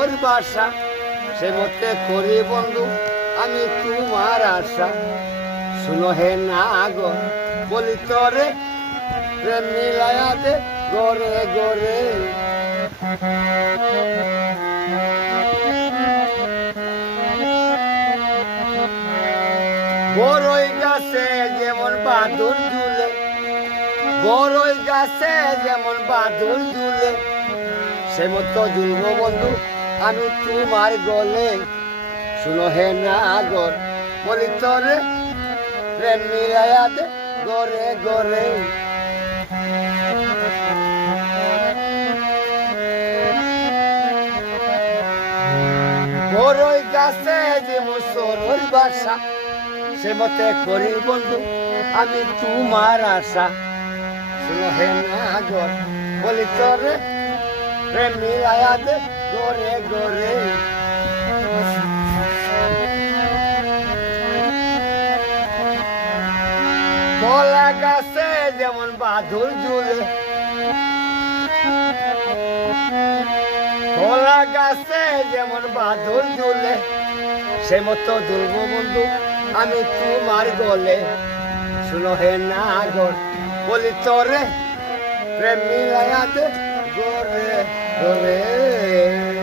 সরর বাসা সে মতে করি বন্ধু আমি তোমার আশা শুনো হে না গো বলি তরে প্রেম মিলায়া দে গরে গরে বড়ই গাছে যেমন বাদুর ঝুলে বড়ই গাছে যেমন বাদুর ঝুলে সে মতো ঝুলব বন্ধু আমি তোমার গলে শুনো হে নাগর বলি তরে প্রেম মিলায়া দে গরে গরে বড়ই গাছে যেমন সরল বাসা সে মতে করি বন্ধু আমি তোমার আশা শুনো হে নাগর বলি তরে প্রেম মিলায়া দে গরে গরে কলা গাছে যেমন বাদুর ঝুলে কলা গাছে যেমন বাদুর ঝুলে সে মতো দুলব বন্ধু আমি তোমার গলে শুনো হে নাগর বলি তরে প্রেম মিলায়া দে গরে গরে